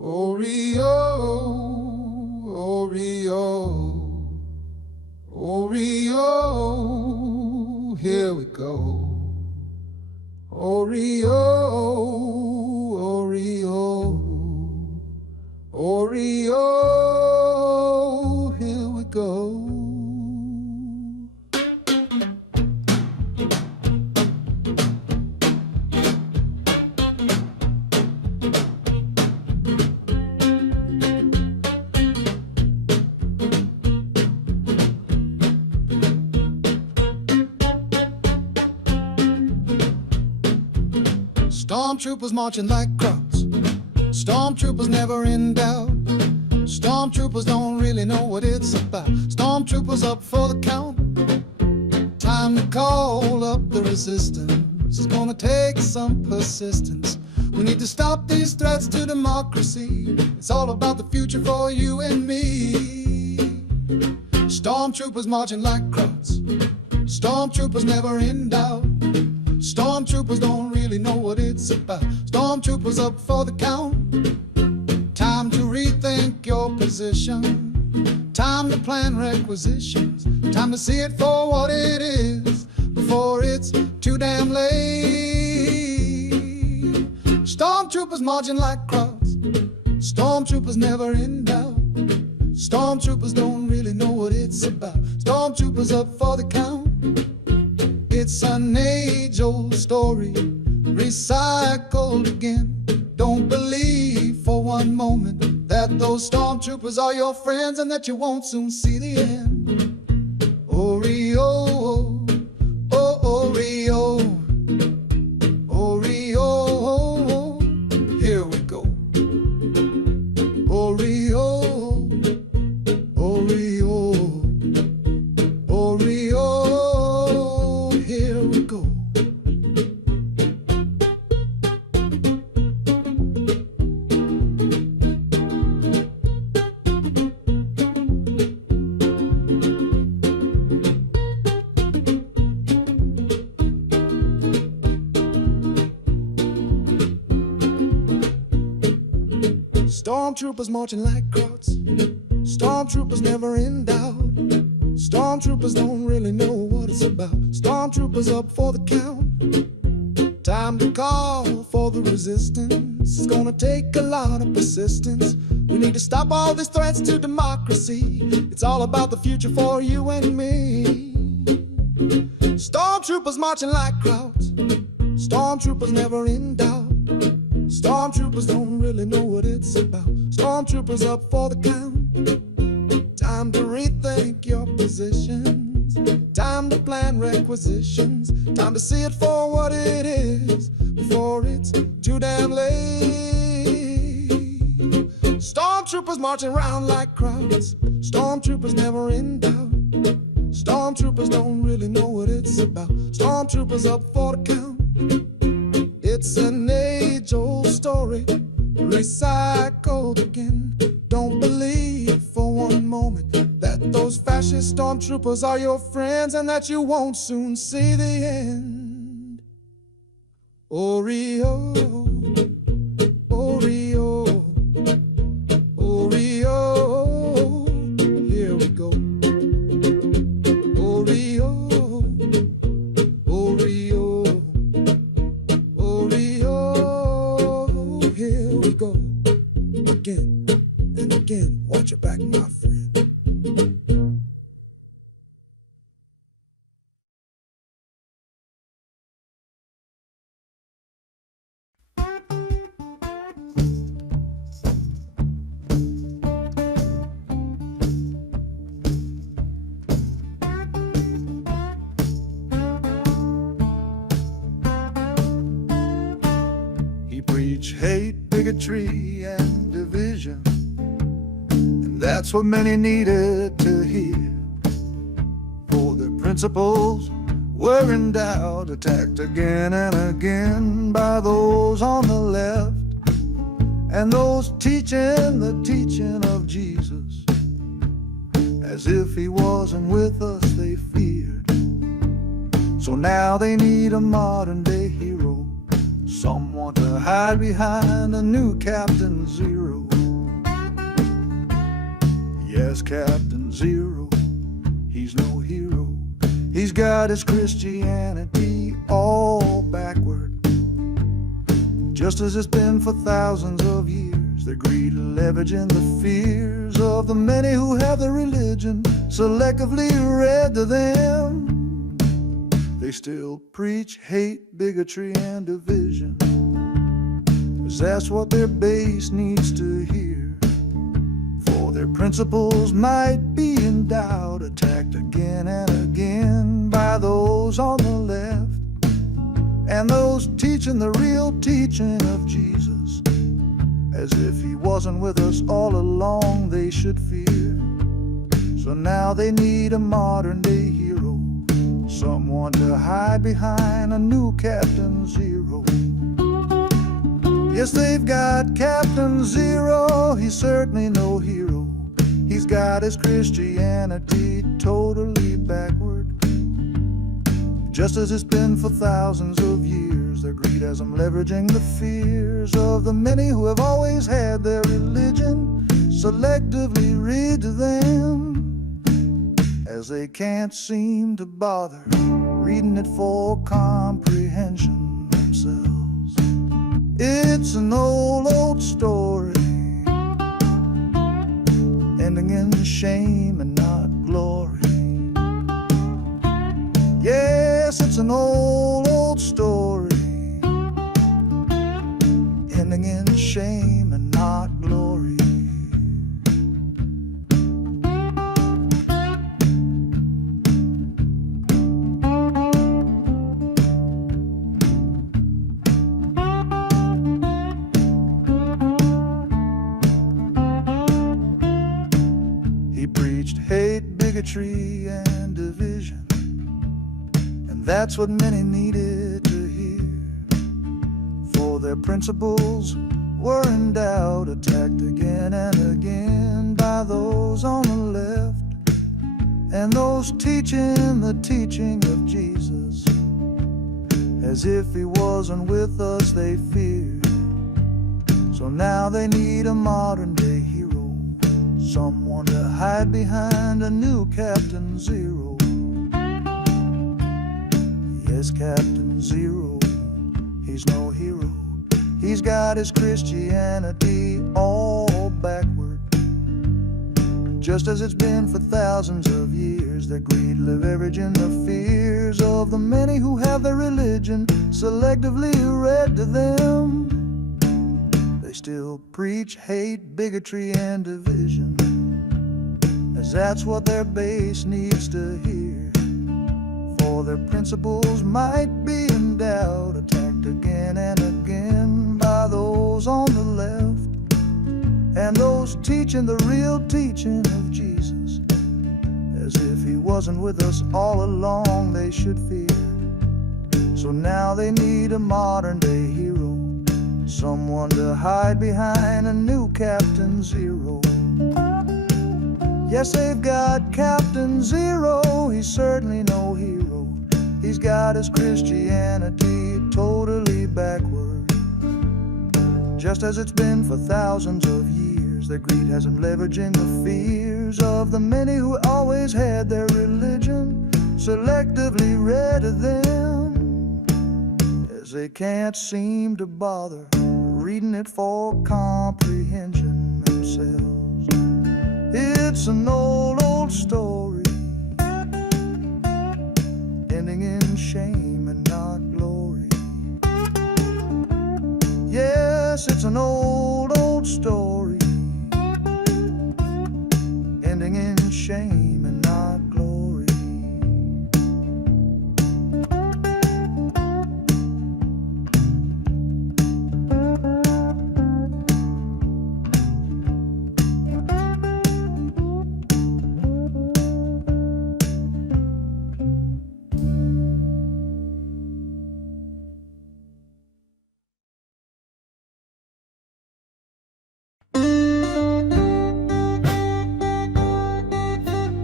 Oreo, Oreo, Oreo, here we go. Oreo, Oreo, Oreo, here we go. Stormtroopers marching like crowds. Stormtroopers never in doubt. Stormtroopers don't really know what it's about. Stormtroopers up for the count. Time to call up the resistance. It's gonna take some persistence. We need to stop these threats to democracy. It's all about the future for you and me. Stormtroopers marching like crowds. Stormtroopers never in doubt. Stormtroopers don't really know what it's about. Stormtroopers up for the count. Time to rethink your position. Time to plan requisitions. Time to see it for what it is before it's too damn late. Stormtroopers marching like crowds. Stormtroopers never in doubt. Stormtroopers don't really know what it's about. Stormtroopers up for the count. It's an age-old story, recycled again. Don't believe for one moment that those stormtroopers are your friends and that you won't soon see the end. Oreo, oh Oreo, Oreo, here we go. Oreo, Oreo, Oreo. Stormtroopers marching like crowds. Stormtroopers never in doubt. Stormtroopers don't really know what it's about. Stormtroopers up for the count. Time to call for the resistance. It's gonna take a lot of persistence. We need to stop all these threats to democracy. It's all about the future for you and me. Stormtroopers marching like crowds. Stormtroopers never in doubt. Stormtroopers don't really know what it's about. Stormtroopers up for the count. Time to rethink your positions. Time to plan requisitions. Time to see it for what it is before it's too damn late. Stormtroopers marching around like crowds. Stormtroopers never in doubt. Stormtroopers don't really know what it's about. Stormtroopers up for the count. It's an age-old story, recycled again. Don't believe for one moment that those fascist stormtroopers are your friends and that you won't soon see the end. Oreo, Oreo, Oreo, here we go. Oreo, Oreo, Oreo, here we go. Again and again, watch your back, my friend. He preached hate, bigotry, and division, and that's what many needed to hear. For their principles were in doubt, attacked again and again by those on the left and those teaching the teaching of Jesus. As if he wasn't with us, they feared. So now they need a modern day hero, someone to hide behind a new Captain Zero. Yes, Captain Zero, he's no hero. He's got his Christianity all backward, just as it's been for thousands of years. Their greed, leverage, and the fears of the many who have their religion selectively read to them. They still preach hate, bigotry, and division, 'cause that's what their base needs to hear. For their principles might be in doubt, attacked again and again by those on the left and those teaching the real teaching of Jesus. As if he wasn't with us all along, they should fear. So now they need a modern day hero, someone to hide behind a new Captain Zero. Yes, they've got Captain Zero, he's certainly no hero. He's got his Christianity totally backward, just as it's been for thousands of years. Their greed has them leveraging the fears of the many who have always had their religion selectively read to them, as they can't seem to bother reading it for comprehension themselves. It's an old story, ending in shame and not glory. Yes, it's an old story, ending in shame and not glory. He preached hate, bigotry, and division, and that's what many needed to hear. For their principles were in doubt, attacked again and again by those on the left and those teaching the teaching of Jesus. As if he wasn't with us, they feared. So now they need a modern day hero, someone to hide behind a new Captain Zero. Yes, Captain Zero, he's no hero. He's got his Christianity all backward, just as it's been for thousands of years. Their greed, leverage, and the fears of the many who have their religion selectively read to them. They still preach hate, bigotry, and division, as that's what their base needs to hear. For their principles might be in doubt, attacked again and again by those on the left and those teaching the real teaching of Jesus. As if he wasn't with us all along, they should fear. So now they need a modern day hero, someone to hide behind a new Captain Zero. Yes, they've got Captain Zero, he's certainly no hero. He's got his Christianity totally backward, just as it's been for thousands of years. Their greed has them leveraging the fears of the many who always had their religion selectively read to them, as they can't seem to bother reading it for comprehension themselves. It's an old story, ending in shame and not glory. Yes, it's an old story, ending in shame and not glory.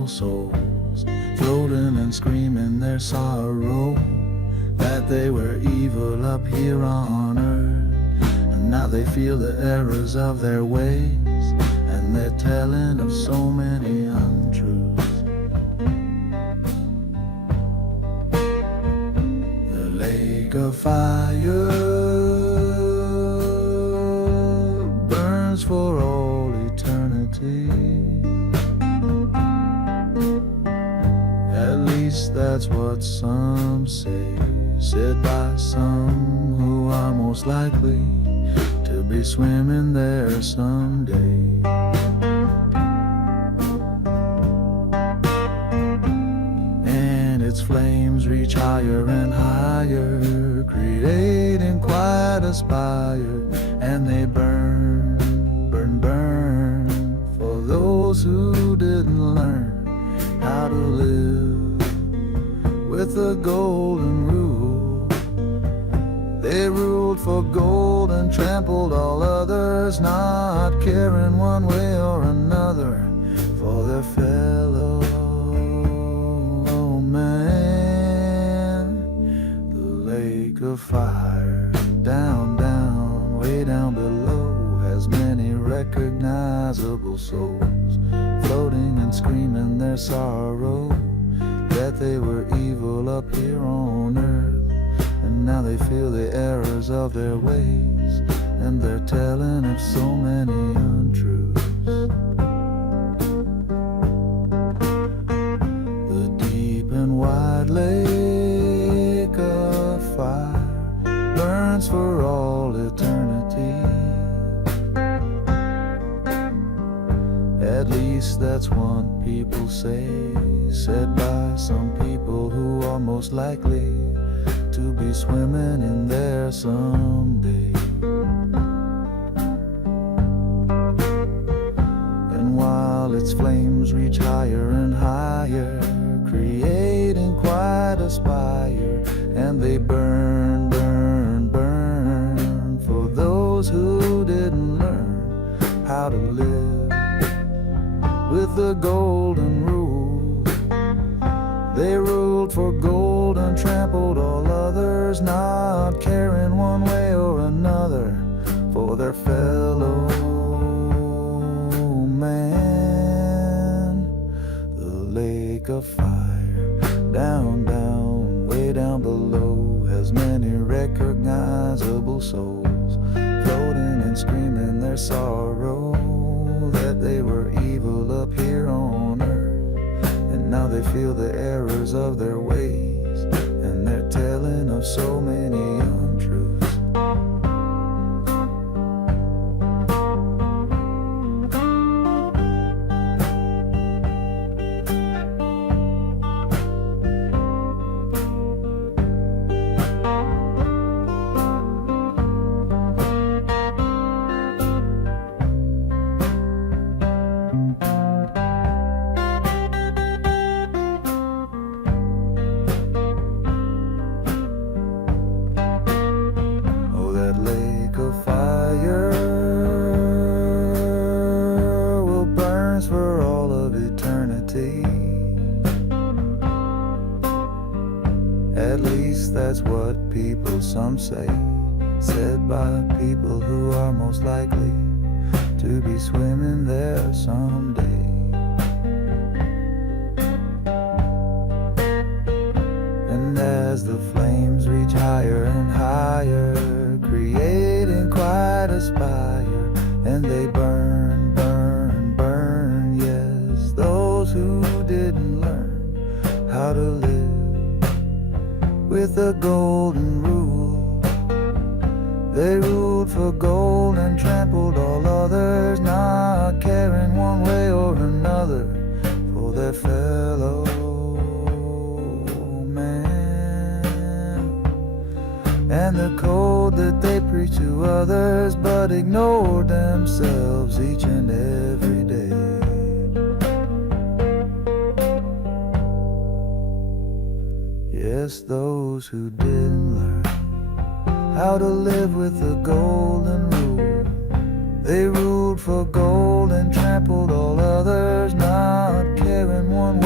unrecognizable souls, floating and screaming their sorrow, that they were evil up here on earth, and now they feel the errors of their ways, and they're telling of so many untruths. The lake of fire burns for all eternity. At least that's what some say, said by some who are most likely to be swimming there someday. And its flames reach higher and higher, creating quite a spire, and they burn, burn, burn for those who didn't learn how to live with the golden rule. They ruled for gold and trampled all others, not caring one way or another for their fellow man. The lake of fire, down, down, way down below, has many recognizable souls, floating and screaming their sorrow, that they were evil up here on earth, and now they feel the errors of their ways, and they're telling of so many untruths. The deep and wide lake of fire burns for all eternity. At least that's what people say, said by some people who are most likely to be swimming in there someday. And while its flames reach higher and higher, creating quite a spire, and they burn, burn, burn for those who didn't learn how to live with the golden rule. They ruled for gold and trampled all others, not caring one way or another for their fellow man. The lake of fire, down, down, way down below, has many recognizable souls, floating and screaming their sorrow, that they were evil up here on earth, and now they feel the errors of their ways, and they're telling of so many untruths. Lake of fire will burn for all of eternity. At least that's what people some say, said by people who are most likely to be swimming there someday. And as the flames reach higher and higher, creating quite a spire, and they burn, burn, burn, yes, those who didn't learn how to live with the golden rule. They ruled for gold and trampled all others, not caring one way or another for their fellow man. And the code that they preach to others, but ignore themselves each and every day. Yes, those who didn't learn how to live with the golden rule, they ruled for gold and trampled all others, not caring one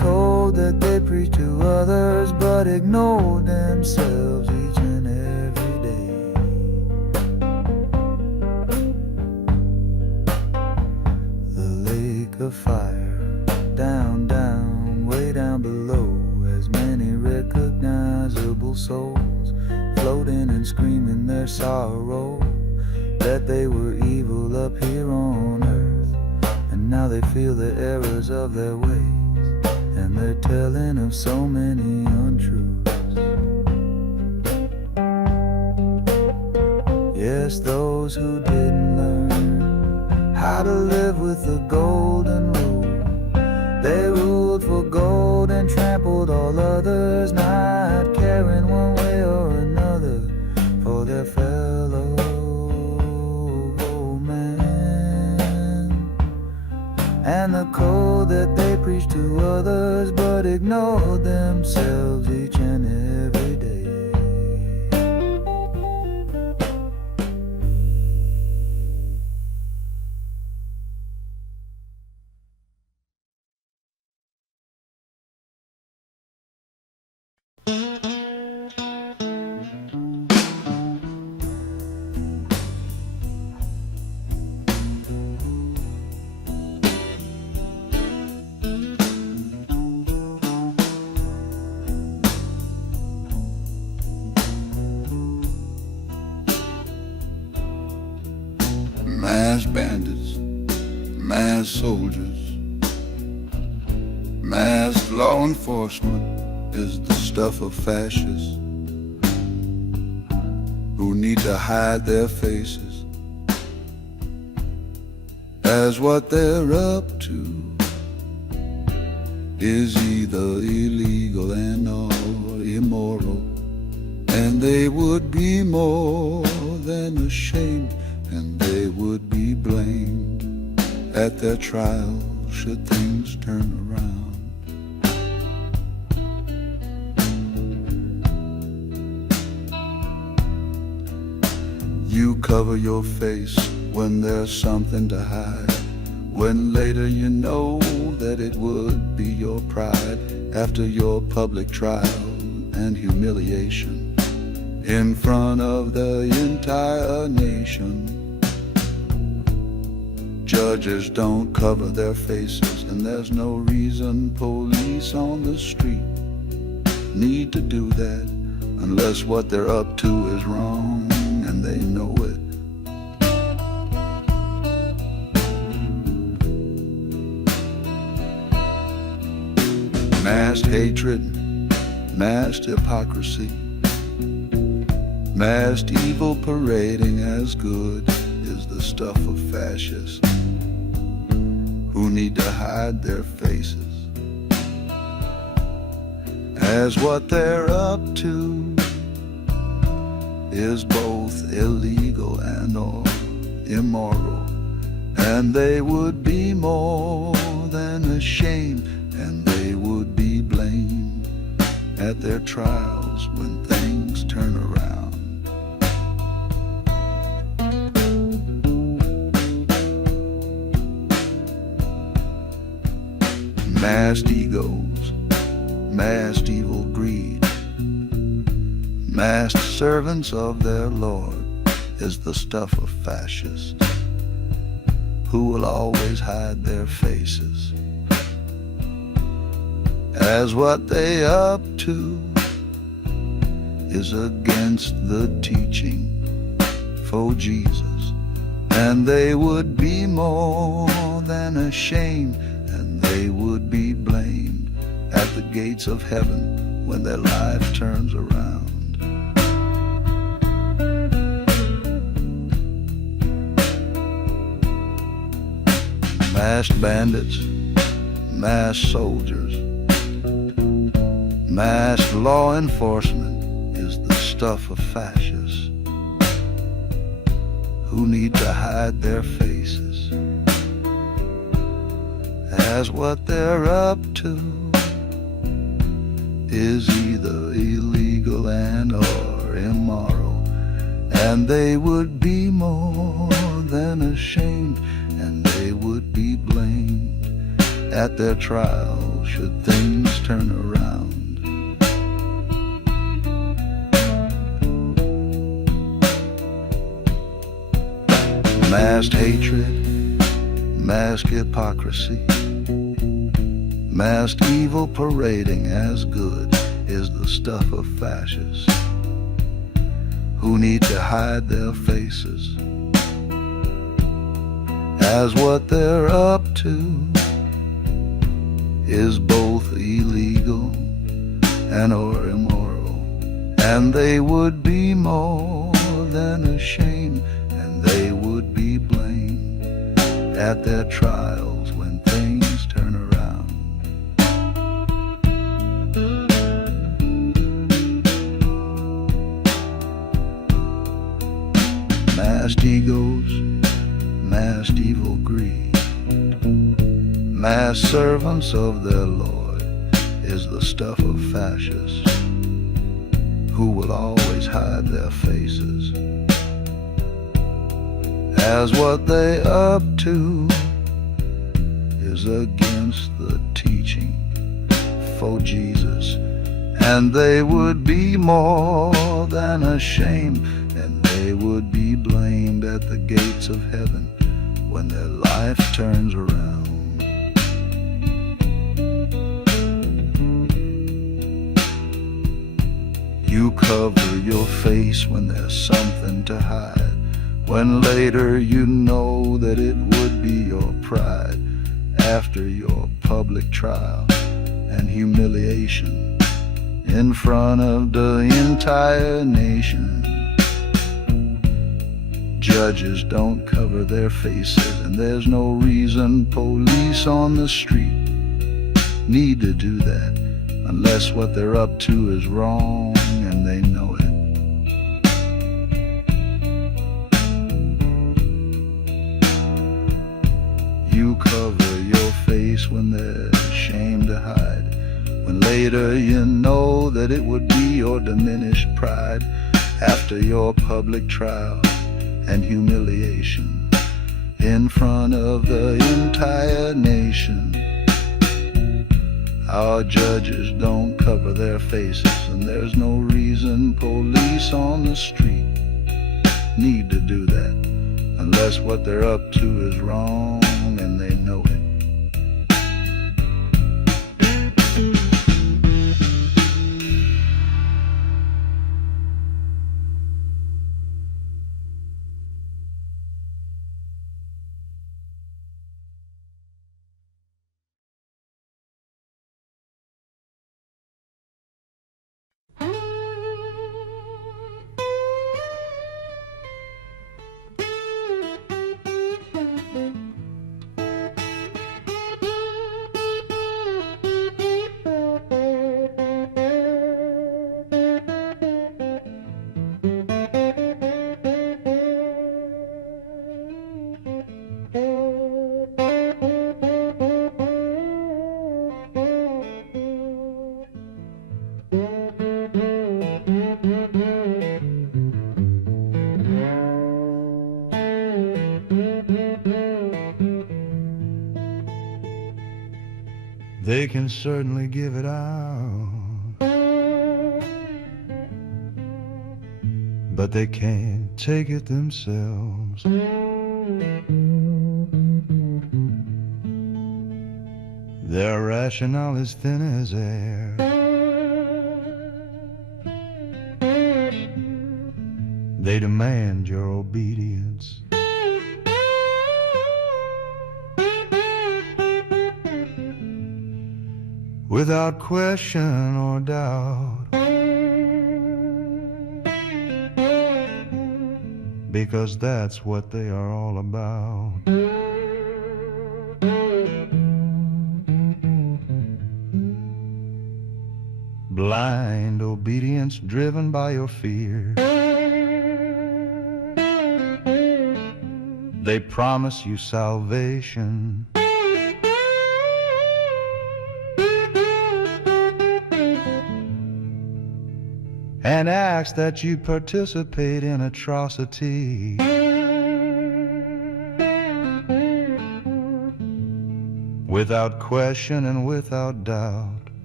code that they preach to others, but ignore themselves each and every day. The lake of fire, down, down, way down below, as many recognizable souls floating and screaming their sorrow that they were evil up here on earth, and now they feel the errors of their ways, and they're telling of so many untruths. Yes, those who didn't learn how to live with the golden rule, they ruled for gold and trampled all others, not caring one way or another for their fellow man. And the code that they preach to others, but ignore themselves each and every day. Mass bandits, mass soldiers, masked law enforcement is the stuff of fascists who need to hide their faces, as what they're up to is either illegal and or immoral, and they would be more than ashamed, and they would be blamed at their trial should things turn around. You cover your face when there's something to hide, when later you know that it would be your pride after your public trial and humiliation in front of the entire nation. Judges don't cover their faces, and there's no reason police on the street need to do that, unless what they're up to is wrong and they know it. Masked hatred, masked hypocrisy, masked evil parading as good is the stuff of fascists who need to hide their faces, as what they're up to is both illegal and or immoral, and they would be more than ashamed, and they would be blamed at their trials when things turn around. Masked egos, masked evil greed, masked servants of their Lord is the stuff of fascists who will always hide their faces, as what they up to is against the teaching for Jesus, and they would be more than ashamed, and they would be blamed at the gates of heaven when their life turns around. Masked bandits, masked soldiers, masked law enforcement is the stuff of fascists who need to hide their faces, as what they're up to is either illegal and or immoral, and they would be more than ashamed, and they would be blamed at their trial should things turn around. Masked hatred, masked hypocrisy, masked evil parading as good is the stuff of fascists who need to hide their faces, as what they're up to is both illegal and or immoral, and they would be more than ashamed, and they would be blamed at their trials when things turn around. Masked egos, masked evil greed, masked servants of their Lord is the stuff of fascists who will always hide their faces, as what they up to is against the teaching for Jesus, and they would be more than ashamed, and they would be blamed at the gates of heaven when their life turns around. You cover your face when there's something to hide, when later you know that it would be your pride after your public trial and humiliation in front of the entire nation. Judges don't cover their faces, and there's no reason police on the street need to do that, unless what they're up to is wrong and they know it. You cover your face when there's shame to hide, when later you know that it would be your diminished pride after your public trial and humiliation in front of the entire nation. Our judges don't cover their faces, and there's no reason police on the street need to do that, unless what they're up to is wrong and they know it. They can certainly give it out, but they can't take it themselves. Their rationale is thin as air. They demand your obedience. Without question or doubt, because that's what they are all about. Blind obedience driven by your fear. They promise you salvation, and ask that you participate in atrocity. Without question and without doubt,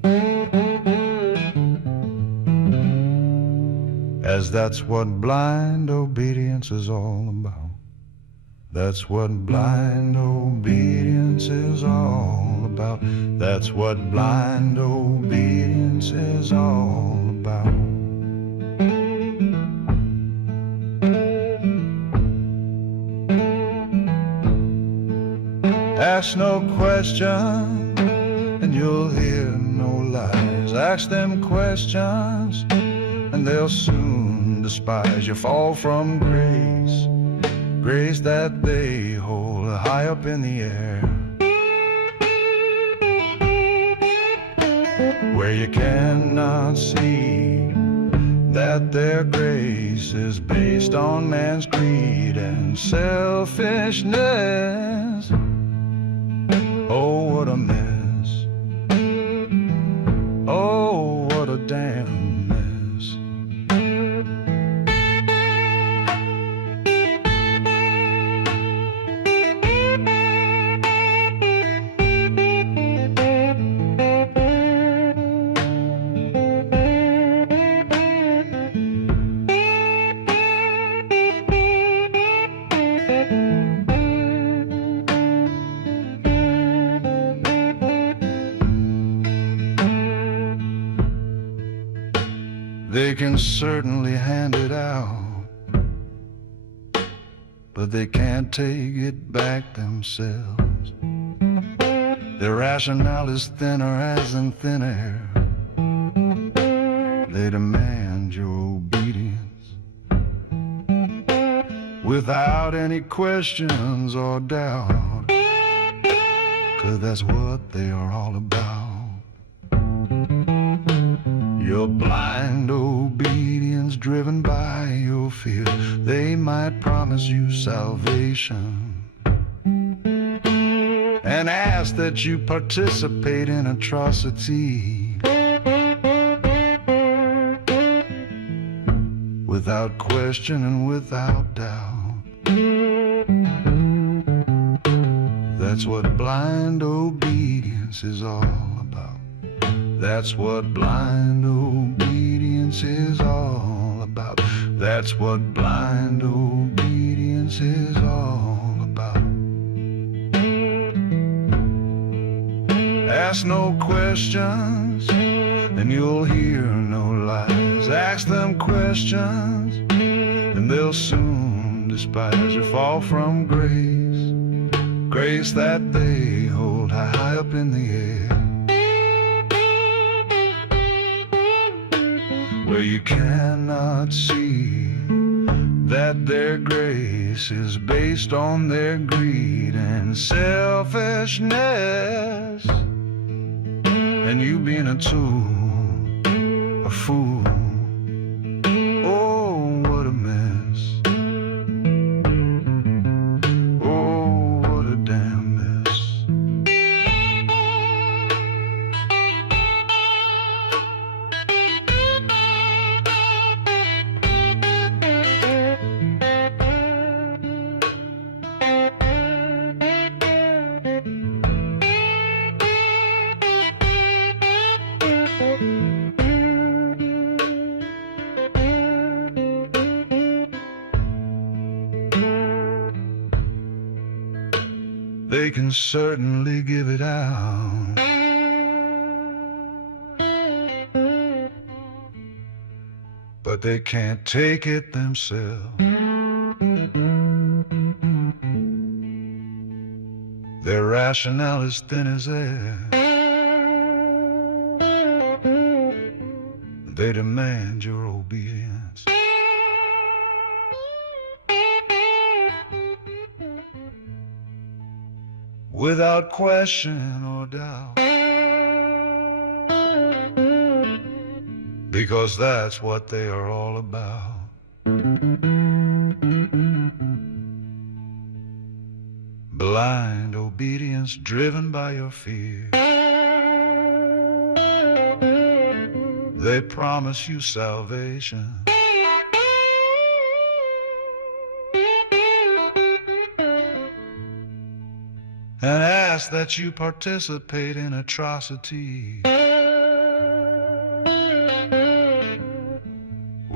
As that's what blind obedience is all about. That's what blind obedience is all about. That's what blind obedience is all about. Ask no question and you'll hear no lies. Ask them questions and they'll soon despise you. Fall from grace, grace that they hold high up in the air, where you cannot see that their grace is based on man's greed and selfishness. Oh, what a mess. Oh, what a damn mess. They can certainly hand it out, but they can't take it back themselves. Their rationale is thinner as in thin air. They demand your obedience without any questions or doubt, 'cause that's what they are all about. Your blind obedience driven by your fear. They might promise you salvation and ask that you participate in atrocity without question and without doubt. That's what blind obedience is all about. That's what blind obedience is all about. That's what blind obedience is all about. Ask no questions and you'll hear no lies. Ask them questions and they'll soon despise you. Fall from grace, grace that they hold high up in the air, where you cannot see that their grace is based on their greed and selfishness, and you being a tool, a fool. Oh, what a mess. Oh, what a damn mess. They can certainly give it out, but they can't take it themselves. Their rationale is thin as air. They demand your obedience without question or doubt, because that's what they are all about. Blind obedience driven by your fear. They promise you salvation and ask that you participate in atrocity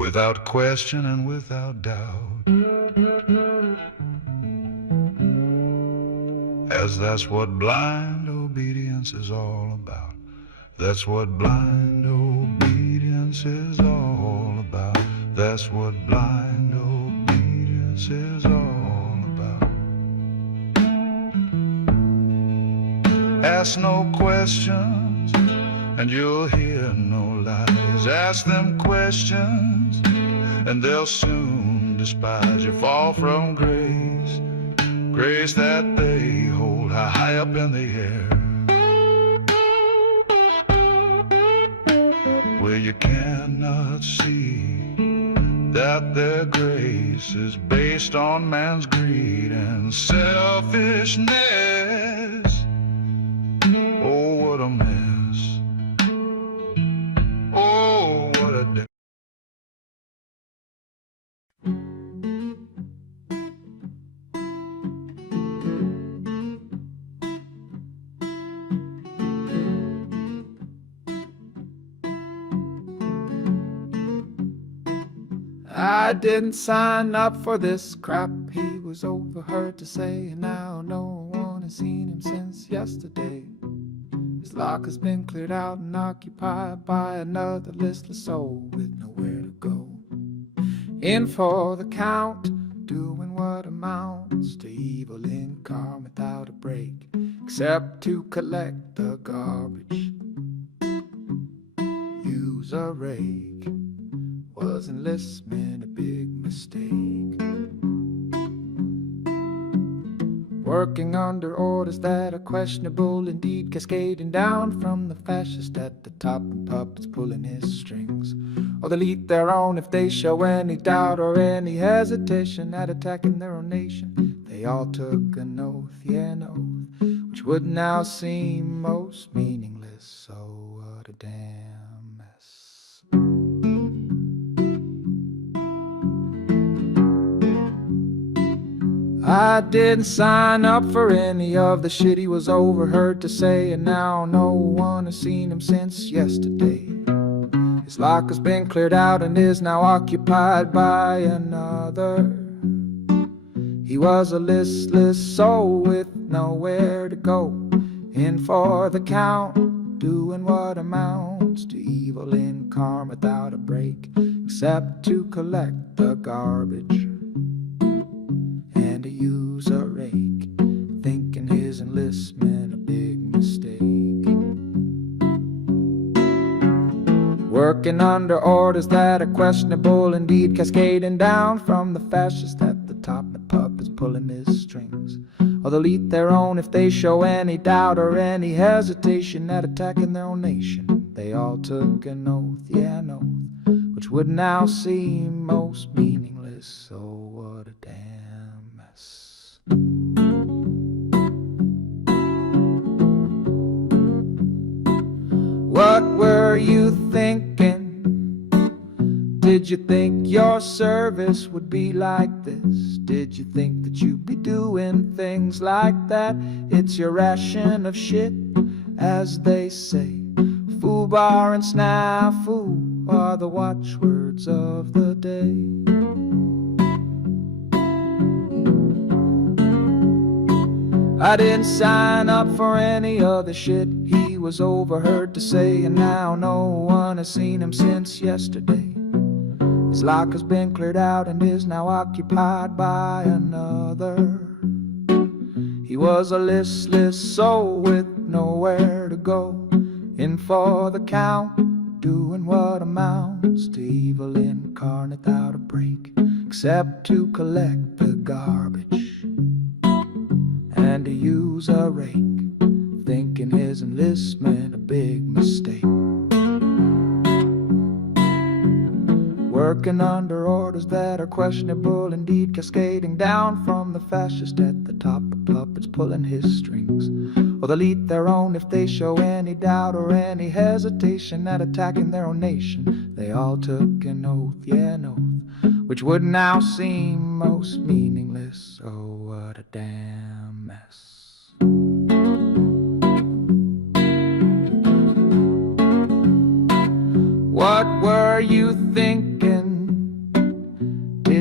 without question and without doubt, as that's what blind obedience is all about. That's what blind obedience is all about. That's what blind obedience is all about. Ask no questions and you'll hear no lies. Ask them questions and they'll soon despise you. Fall from grace, grace that they hold high up in the air, where you cannot see that their grace is based on man's greed and selfishness. Oh, what a mess. Oh, what a day. I didn't sign up for this crap, he was overheard to say, and now no one has seen him since yesterday. His locker's been cleared out and occupied by another listless soul with nowhere to go. In for the count, doing what amounts to evil incarnate without a break, except to collect the garbage. Use a rake. Was enlistment a big mistake? Working under orders that are questionable indeed, cascading down from the fascist at the top and puppets pulling his strings. Or they'll eat their own if they show any doubt or any hesitation at attacking their own nation. They all took an oath, yeah, an oath, which would now seem most meaningless. So what a damn mess. I didn't sign up for any of the shit he was overheard to say, and now no one has seen him since yesterday. His locker's been cleared out and is now occupied by another. He was a listless soul with nowhere to go, in for the count, doing what amounts to evil incarnate without a break, except to collect the garbage. And to use a rake, thinking his enlistment a big mistake. Working under orders that are questionable indeed, cascading down from the fascist at the top. The puppets pulling his strings. Or they'll eat their own if they show any doubt or any hesitation at attacking their own nation. They all took an oath, yeah, an oath, which would now seem most meaningless. So what a damn mess. What were you thinking? Did you think your service would be like this? Did you think that you'd be doing things like that? It's your ration of shit, as they say. Foobar and snafu are the watchwords of the day. I didn't sign up for any other shit he was overheard to say, and now no one has seen him since yesterday. His locker's been cleared out and is now occupied by another. He was a listless soul with nowhere to go, in for the count, doing what amounts to evil incarnate without a break, except to collect the garbage and to use a rake, thinking his enlistment a big mistake. Working under orders that are questionable indeed, cascading down from the fascist at the top. The puppets pulling his strings. Or they'll eat their own if they show any doubt or any hesitation at attacking their own nation. They all took an oath, yeah, an oath, which would now seem most meaningless. Oh, what a damn mess. What were you thinking?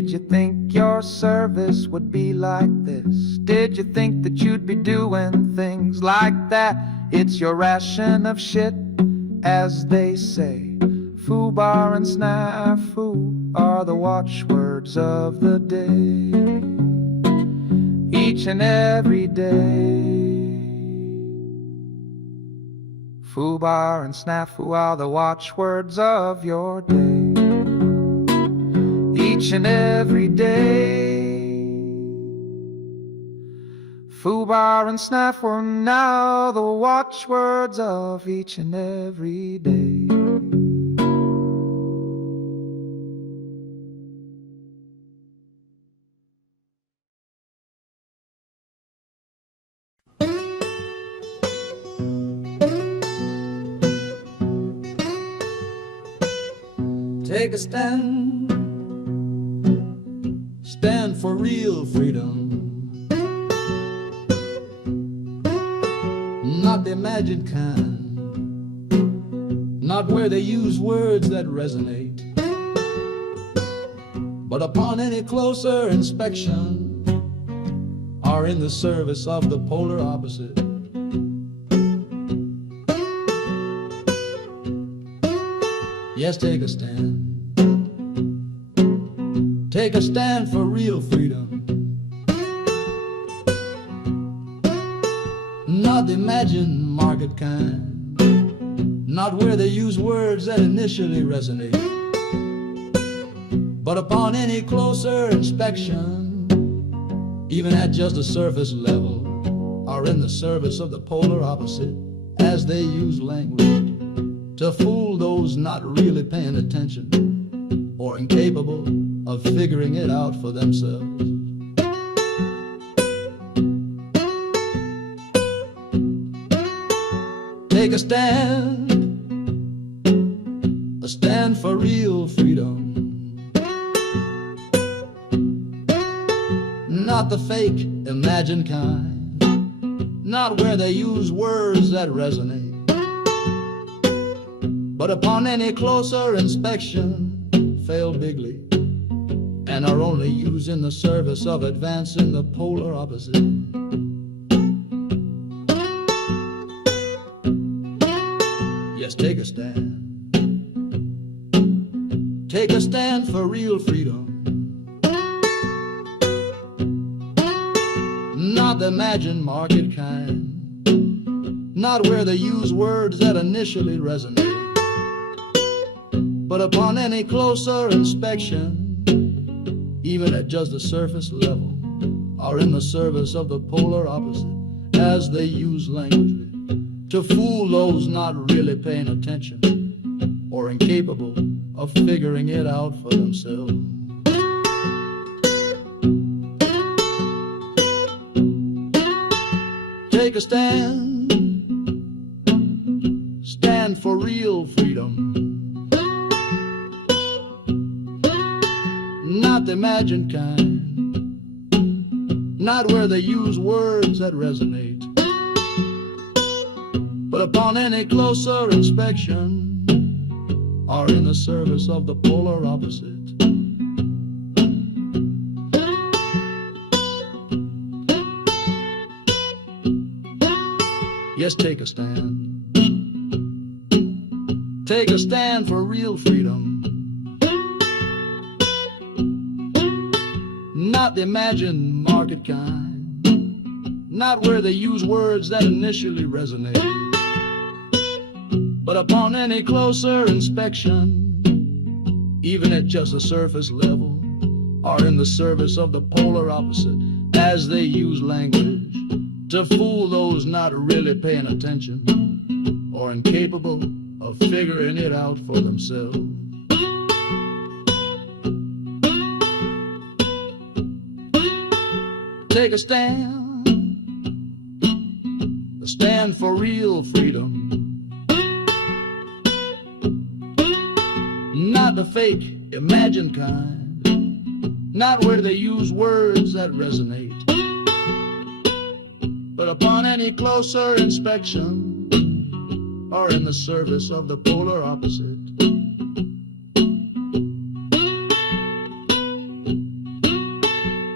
Did you think your service would be like this? Did you think that you'd be doing things like that? It's your ration of shit, as they say. Foobar and snafu are the watchwords of the day, each and every day. Foobar and snafu are the watchwords of your day, each and every day. Foobar and snafu are now the watchwords of each and every day. Take a stand, stand for real freedom, not the imagined kind, not where they use words that resonate, but upon any closer inspection are in the service of the polar opposite. Yes, take a stand. Take a stand for real freedom, not the imagined market kind, not where they use words that initially resonate, but upon any closer inspection, even at just the surface level, are in the service of the polar opposite, as they use language to fool those not really paying attention or incapable of figuring it out for themselves. Take a stand for real freedom, not the fake imagined kind, not where they use words that resonate, but upon any closer inspection fail bigly and are only used in the service of advancing the polar opposite. Yes, take a stand. Take a stand for real freedom, not the imagined market kind, not where they use words that initially resonate, but upon any closer inspection, even at just the surface level, are in the service of the polar opposite, as they use language to fool those not really paying attention or incapable of figuring it out for themselves. Take a stand, stand for real freedom, not the imagined kind, not where they use words that resonate, but upon any closer inspection are in the service of the polar opposite. Yes, take a stand. Take a stand for real freedom, not the imagined market kind, not where they use words that initially resonate, but upon any closer inspection, even at just the surface level, are in the service of the polar opposite, as they use language to fool those not really paying attention or incapable of figuring it out for themselves. Take a stand for real freedom, not the fake imagined kind, not where they use words that resonate, but upon any closer inspection are in the service of the polar opposite.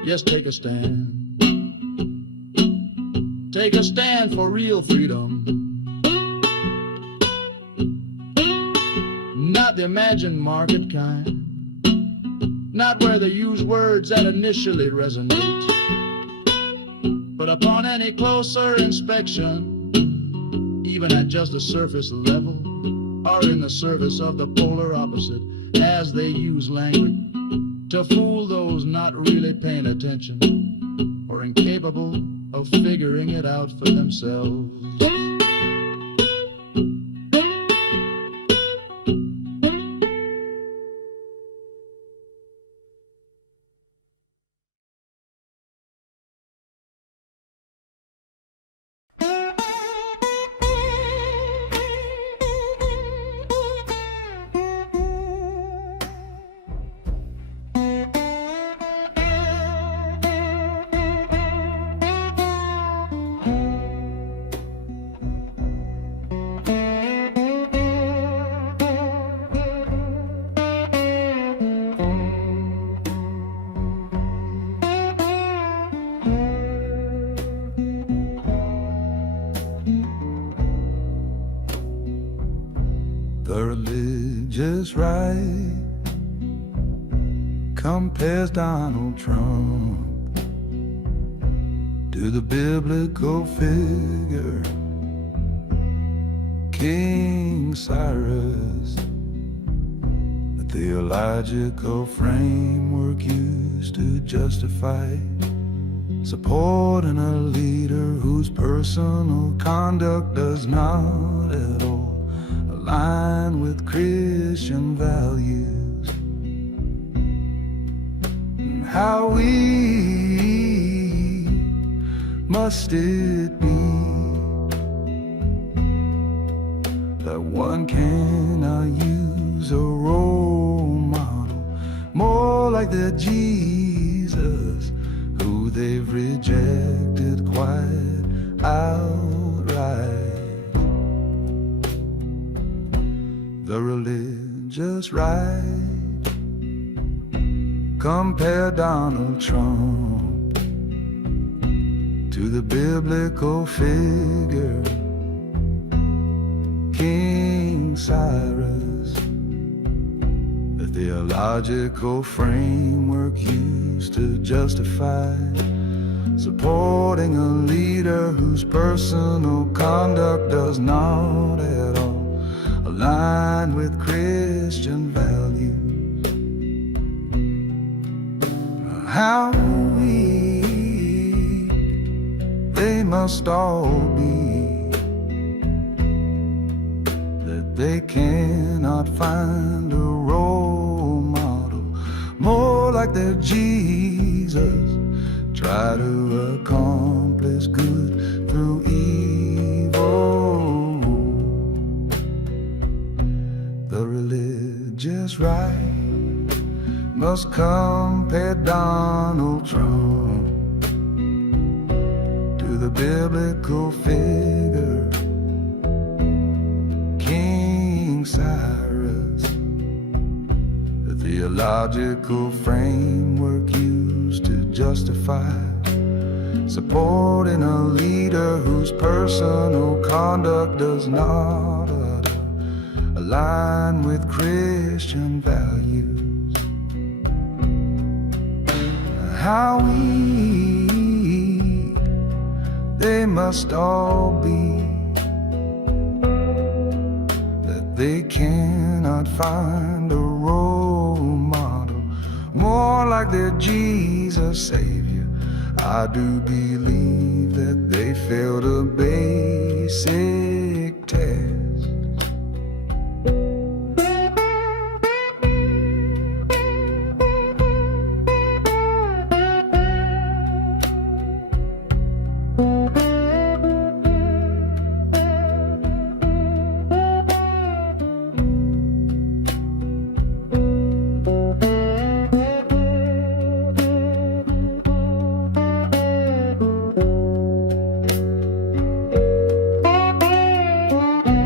Yes, take a stand. Take a stand for real freedom. Not the imagined market kind. Not where they use words that initially resonate. But upon any closer inspection, even at just the surface level, are in the service of the polar opposite, as they use language to fool those not really paying attention or incapable of figuring it out for themselves. The religious right compares Donald Trump to the biblical figure King Cyrus. The theological framework used to justify supporting a leader whose personal conduct does not at all align with Christian values. How weak must it be that one cannot use a role model more like the Jesus who they've rejected quite outright? The religious right compare Donald Trump to the biblical figure King Cyrus. The theological framework used to justify supporting a leader whose personal conduct does not at all align with Christian values. How weak they must all be that they cannot find a role model more like their Jesus. Try to accomplish good through evil. The religious right must compare Donald Trump to the biblical figure King Cyrus. The theological framework used to justify supporting a leader whose personal conduct does not align with Christian values. How weak they must all be that they cannot find a role model more like their Jesus Savior. I do believe that they failed a basic test.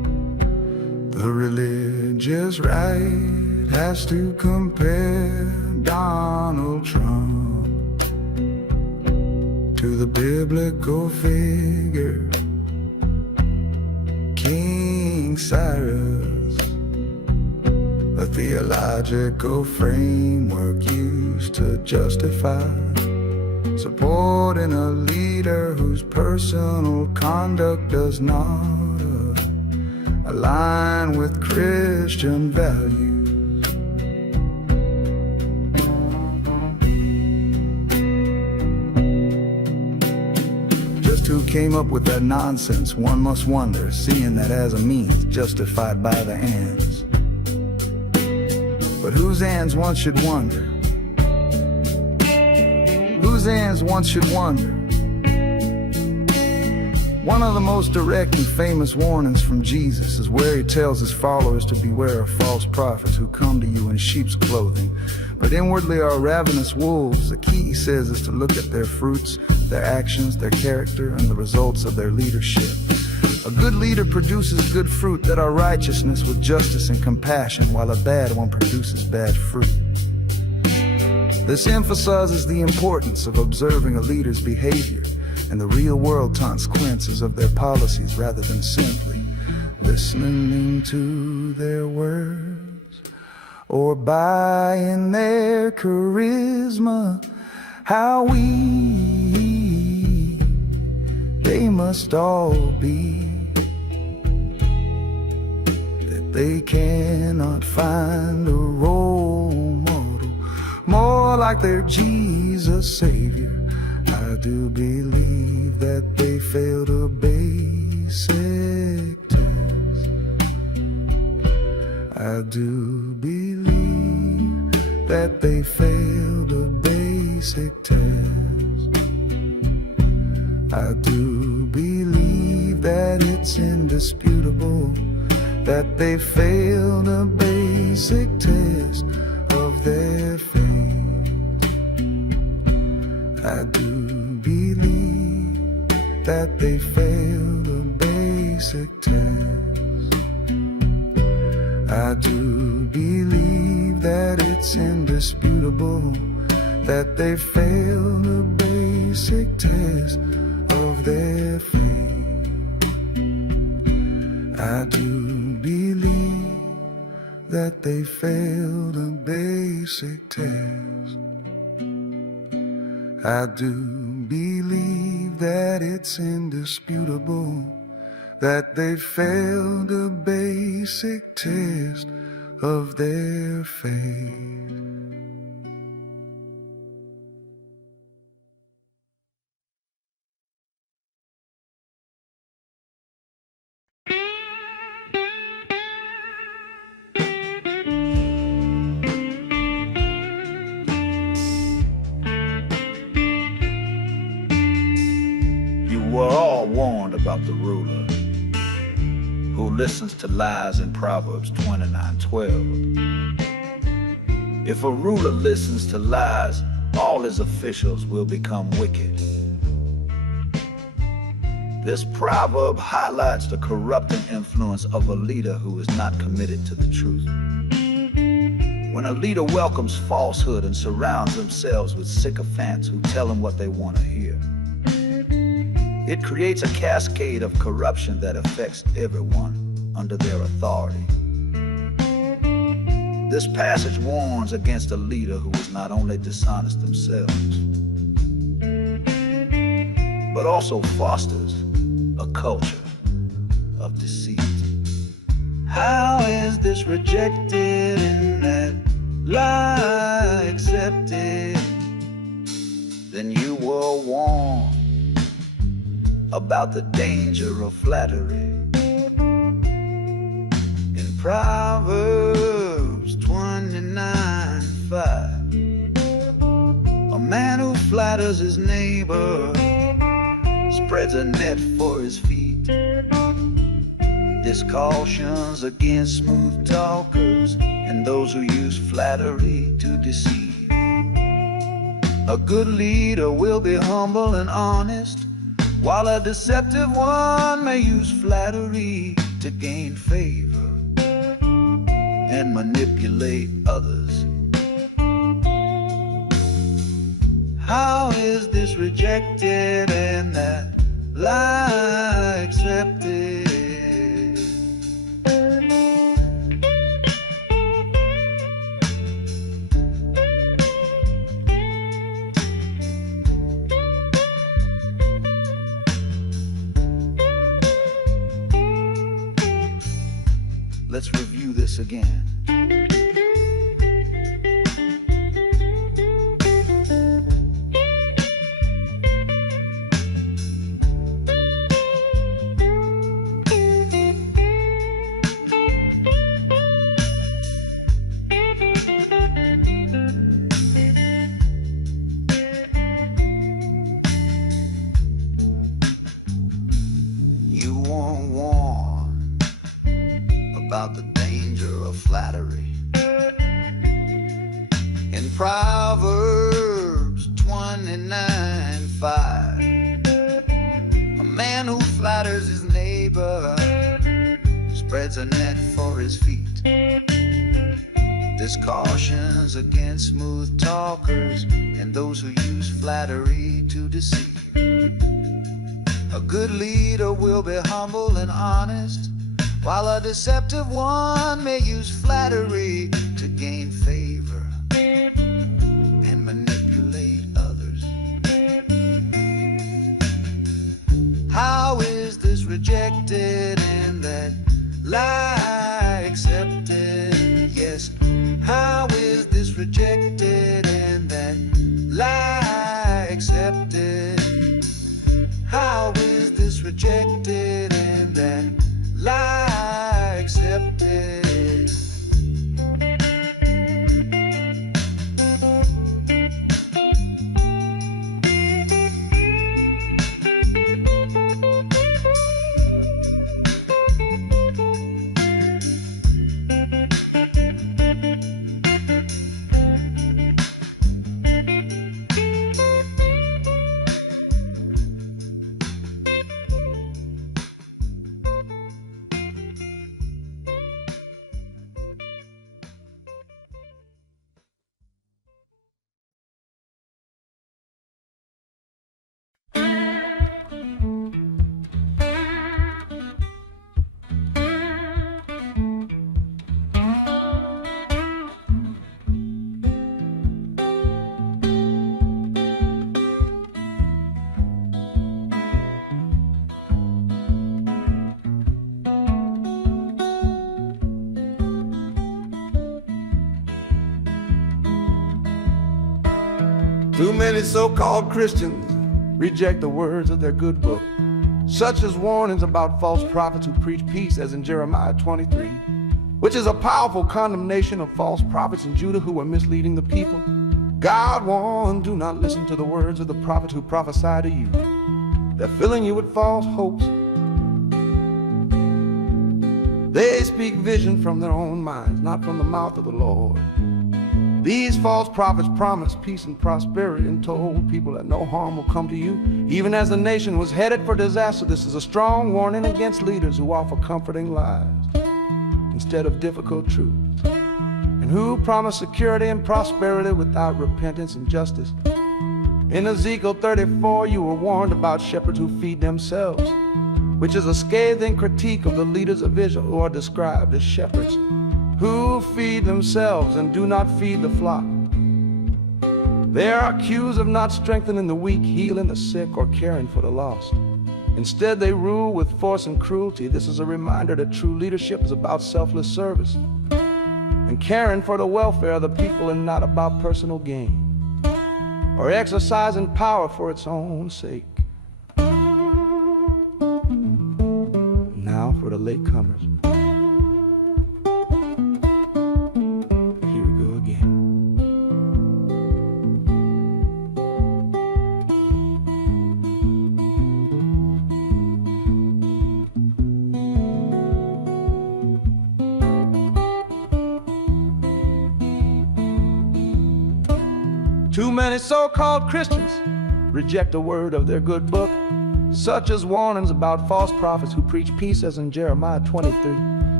Price Right has to compare Donald Trump to the biblical figure King Cyrus, a theological framework used to justify supporting a leader whose personal conduct does not align with Christian values. Just who came up with that nonsense, one must wonder, seeing that as a means justified by the ends. But whose ends, one should wonder? Whose ends, one should wonder? One of the most direct and famous warnings from Jesus is where he tells his followers to beware of false prophets who come to you in sheep's clothing, but inwardly are ravenous wolves. The key, he says, is to look at their fruits, their actions, their character, and the results of their leadership. A good leader produces good fruit that are righteousness with justice and compassion, while a bad one produces bad fruit. This emphasizes the importance of observing a leader's behavior and the real-world consequences of their policies rather than simply listening to their words or buying their charisma. How weak they must all be, that they cannot find a role model more like their Jesus Savior. I do believe that they failed a basic test. I do believe that they failed a basic test. I do believe that it's indisputable that they failed a basic test of their faith. I do believe that they failed a basic test. I do believe that it's indisputable that they failed a basic test of their faith. I do believe that they failed a basic test. I do believe that it's indisputable that they failed a basic test of their faith. We're all warned about the ruler who listens to lies in Proverbs 29:12. If a ruler listens to lies, all his officials will become wicked. This proverb highlights the corrupting influence of a leader who is not committed to the truth. When a leader welcomes falsehood and surrounds themselves with sycophants who tell them what they want to hear, it creates a cascade of corruption that affects everyone under their authority. This passage warns against a leader who is not only dishonest themselves, but also fosters a culture of deceit. How is this rejected and that lie accepted? Then you were warned about the danger of flattery. In Proverbs 29:5, a man who flatters his neighbor spreads a net for his feet. This cautions against smooth talkers and those who use flattery to deceive. A good leader will be humble and honest, while a deceptive one may use flattery to gain favor. and manipulate others. How is this rejected and that lie accepted? Let's review this again. You won't warn about the danger of flattery. In Proverbs 29:5, a man who flatters his neighbor spreads a net for his feet. This cautions against smooth talkers and those who use flattery to deceive. A good leader will be humble and honest, while a deceptive one may use flattery to gain favor and manipulate others. How is this rejected and that lie accepted? Yes, how is this rejected and that lie accepted? How is this rejected and that lie accepted? Too many so-called Christians reject the words of their good book, such as warnings about false prophets who preach peace, as in Jeremiah 23, which is a powerful condemnation of false prophets in Judah who were misleading the people. God warned, do not listen to the words of the prophet who prophesy to you. They're filling you with false hopes. They speak vision from their own minds, not from the mouth of the Lord. These false prophets promised peace and prosperity and told people that no harm will come to you, even as the nation was headed for disaster. This is a strong warning against leaders who offer comforting lies instead of difficult truth, and who promise security and prosperity without repentance and justice. In Ezekiel 34, you were warned about shepherds who feed themselves, which is a scathing critique of the leaders of Israel who are described as shepherds who feed themselves and do not feed the flock. They are accused of not strengthening the weak, healing the sick, or caring for the lost. Instead, they rule with force and cruelty. This is a reminder that true leadership is about selfless service and caring for the welfare of the people, and not about personal gain or exercising power for its own sake. Now for the latecomers. Here we go again. Too many so-called Christians reject the word of their good book, such as warnings about false prophets who preach peace, as in Jeremiah 23,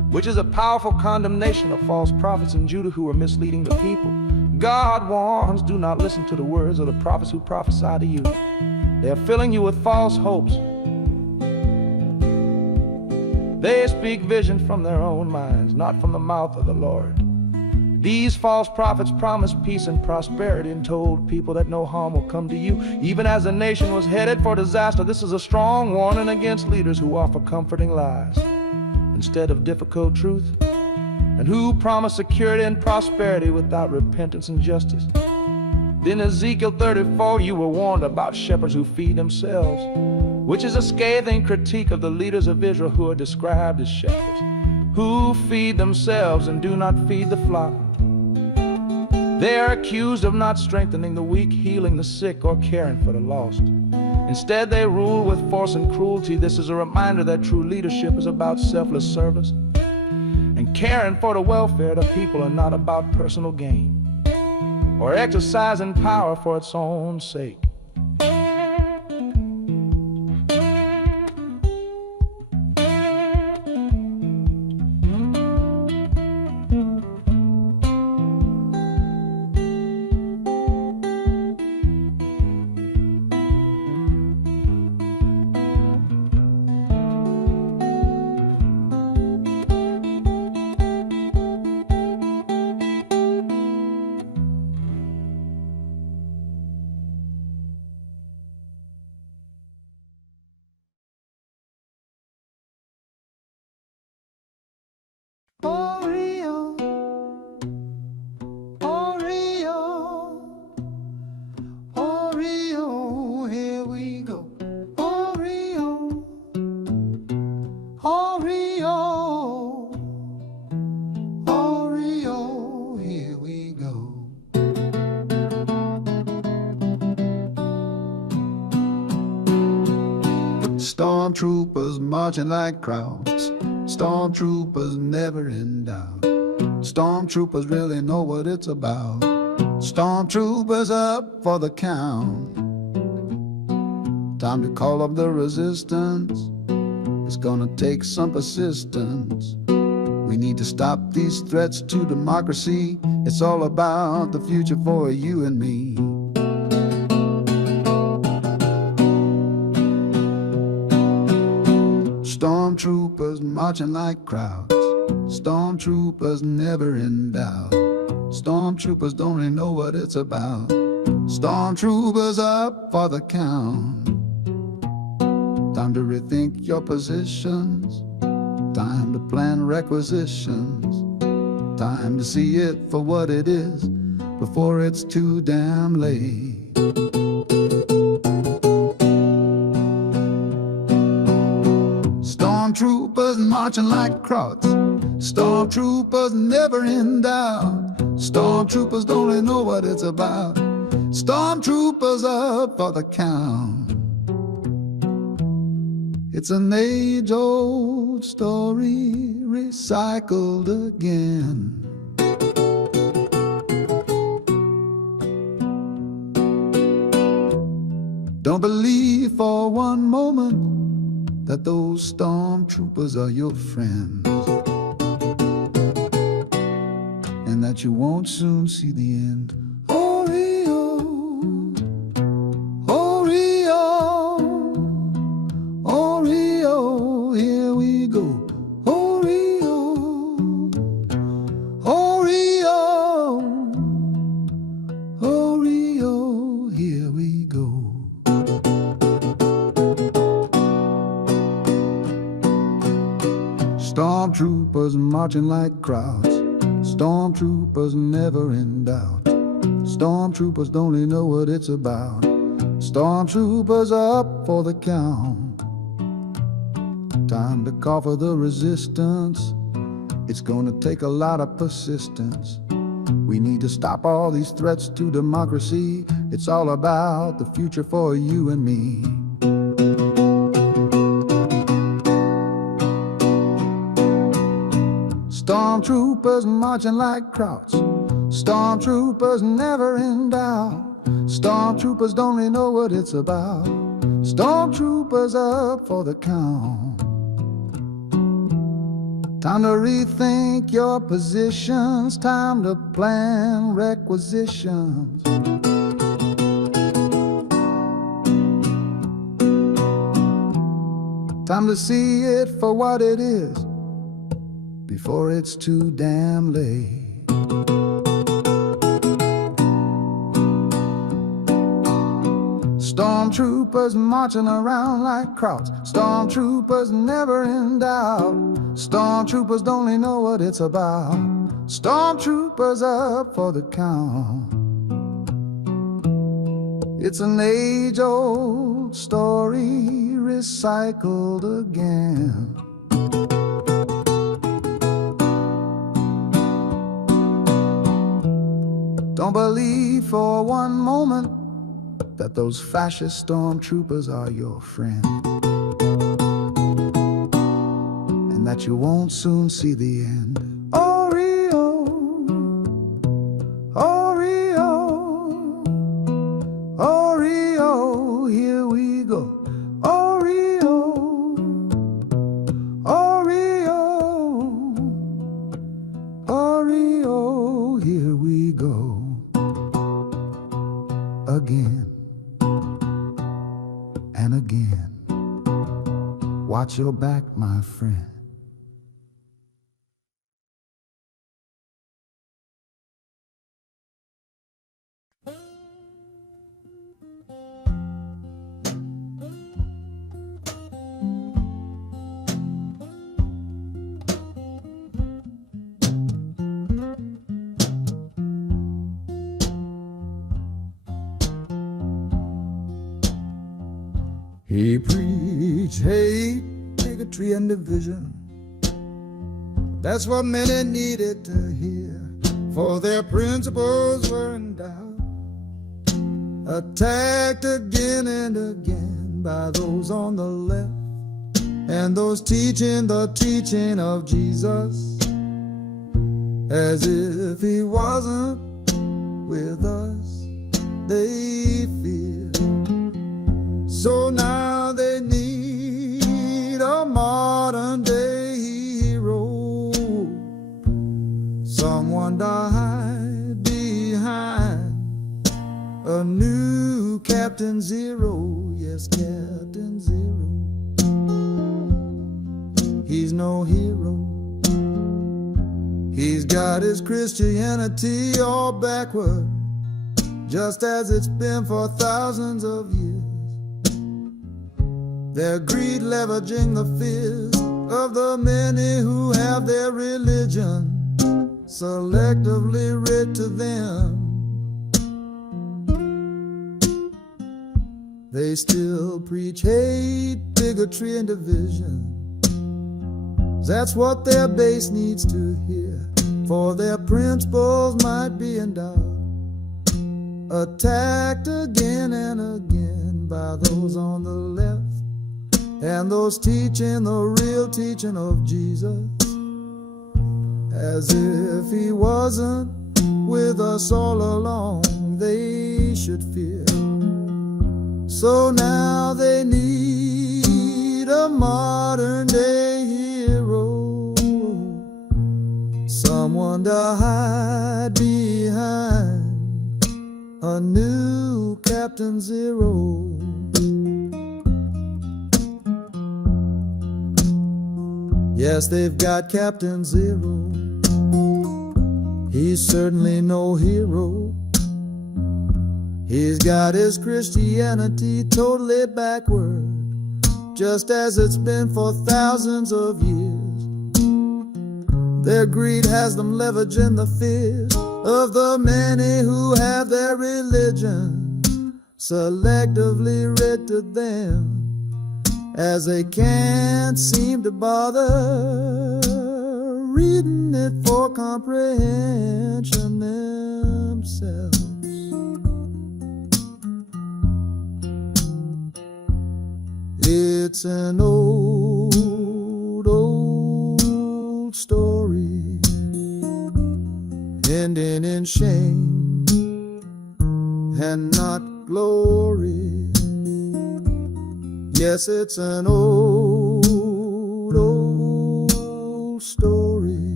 which is a powerful condemnation of false prophets in Judah who are misleading the people. God warns, do not listen to the words of the prophets who prophesy to you. They are filling you with false hopes. They speak vision from their own minds, not from the mouth of the Lord. These false prophets promise peace and prosperity and told people that no harm will come to you, even as the nation was headed for disaster. This is a strong warning against leaders who offer comforting lies instead of difficult truth, and who promise security and prosperity without repentance and justice. In Ezekiel 34, you were warned about shepherds who feed themselves, which is a scathing critique of the leaders of Israel who are described as shepherds, who feed themselves and do not feed the flock. They are accused of not strengthening the weak, healing the sick, or caring for the lost. Instead, they rule with force and cruelty. This is a reminder that true leadership is about selfless service and caring for the welfare of the people, and not about personal gain or exercising power for its own sake. Oreo, Oreo, Oreo, here we go. Oreo, Oreo, Oreo, here we go. Stormtroopers marching like crowds. Stormtroopers never in doubt. Stormtroopers really know what it's about. Stormtroopers up for the count. Time to call up the resistance. It's gonna take some persistence. We need to stop these threats to democracy. It's all about the future for you and me. Stormtroopers marching like crowds. Stormtroopers never in doubt. Stormtroopers don't really know what it's about. Stormtroopers up for the count. Time to rethink your positions. Time to plan requisitions. Time to see it for what it is before it's too damn late. Stormtroopers marching like crowds. Stormtroopers never in doubt. Stormtroopers don't really know what it's about. Stormtroopers up for the count. It's an age-old story recycled again. Don't believe for one moment that those stormtroopers are your friends, and that you won't soon see the end. Oreo, Oreo, Oreo, here we go. Oreo, Oreo, Oreo, here we go. Stormtroopers marching like crowds. Stormtroopers never in doubt. Stormtroopers don't really know what it's about. Stormtroopers up for the count. Time to call for the resistance. It's gonna take a lot of persistence. We need to stop all these threats to democracy. It's all about the future for you and me. Stormtroopers marching like crowds. Stormtroopers never in doubt. Stormtroopers don't really know what it's about. Stormtroopers up for the count. Time to rethink your positions, time to plan requisitions. Time to see it for what it is before it's too damn late. Stormtroopers marching around like crowds. Stormtroopers never in doubt. Stormtroopers don't really know what it's about. Stormtroopers up for the count. It's an age-old story recycled again. Don't believe for one moment that those fascist stormtroopers are your friend, and that you won't soon see the end. Oreo, Oreo, Oreo, here we go. Oreo, Oreo, Oreo, here we go again and again. Watch your back, my friend. He preached hate, bigotry, and division. That's what many needed to hear, for their principles were in doubt, attacked again and again by those on the left and those teaching the teaching of Jesus, as if he wasn't with us, they fear. So now they need a modern day hero, someone to hide behind a new Captain Zero. Yes, Captain Zero. He's no hero. He's got his Christianity all backward, just as it's been for thousands of years. Their greed leveraging the fears of the many who have their religion selectively writ to them. They still preach hate, bigotry, and division. That's what their base needs to hear, for their principles might be in doubt, attacked again and again by those on the left and those teaching the real teaching of Jesus, as if he wasn't with us all along. They should fear. So now they need a modern day hero, someone to hide behind a new Captain Zero. Yes, they've got Captain Zero. He's certainly no hero. He's got his Christianity totally backward, just as it's been for thousands of years. Their greed has them leveraging the fears of the many who have their religion selectively writ to them, as they can't seem to bother reading it for comprehension themselves. It's an old, old story, ending in shame and not glory. Yes, it's an old, old story.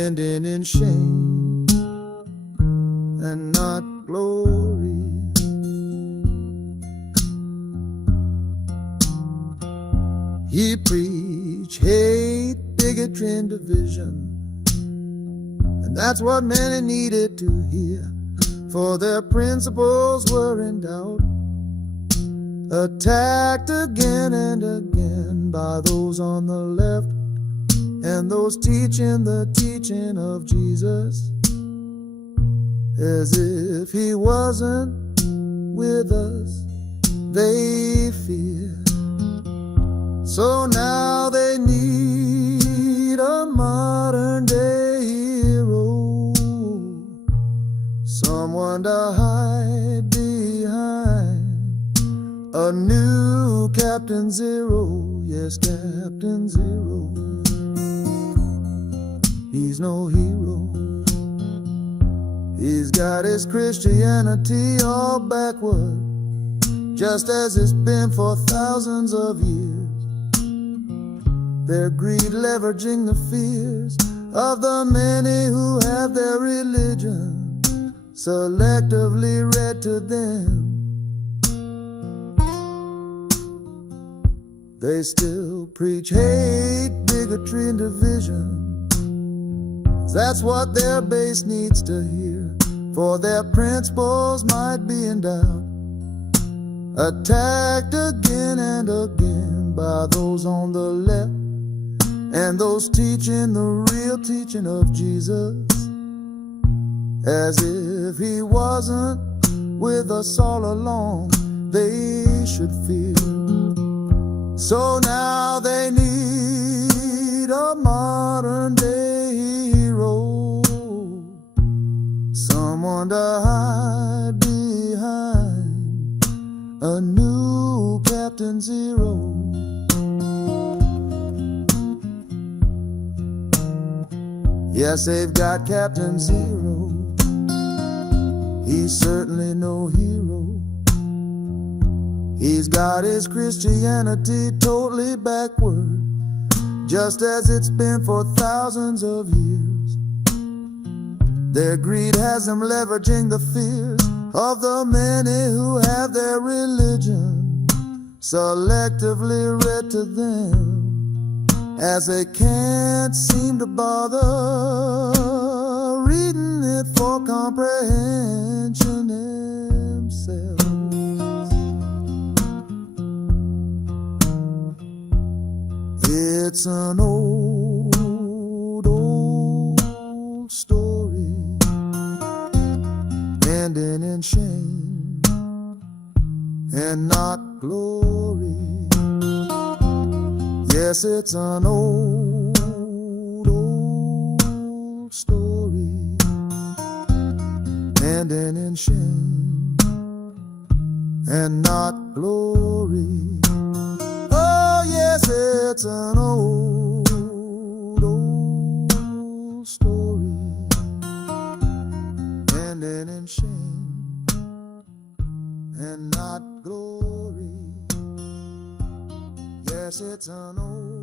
ending in shame and not glory. He preached hate, bigotry, and division, and that's what many needed to hear, for their principles were in doubt, attacked again and again by those on the left and those teaching the teaching of Jesus, as if he wasn't with us, they fear. So now they need a modern day hero, someone to hide behind, a new Captain Zero, yes, Captain Zero. He's no hero. He's got his Christianity all backward, just as it's been for thousands of years. Their greed leveraging the fears of the many who have their religion selectively read to them. They still preach hate, bigotry, and division. That's what their base needs to hear, for their principles might be in doubt, attacked again and again by those on the left and those teaching the real teaching of Jesus, as if he wasn't with us all along, they should fear. So now they need a modern day hero, someone to hide behind, a new Captain Zero. Yes, they've got Captain Zero. He's certainly no hero. He's got his Christianity totally backward, just as it's been for thousands of years. Their greed has them leveraging the fears of the many who have their religion selectively read to them, as they can't seem to bother reading it for comprehension themselves. It's an old, old story, ending in shame and not glory. Yes, it's an old, old story, ending in shame and not glory. Oh, yes, it's an old, old story, ending in shame and not glory. Yes, it's an old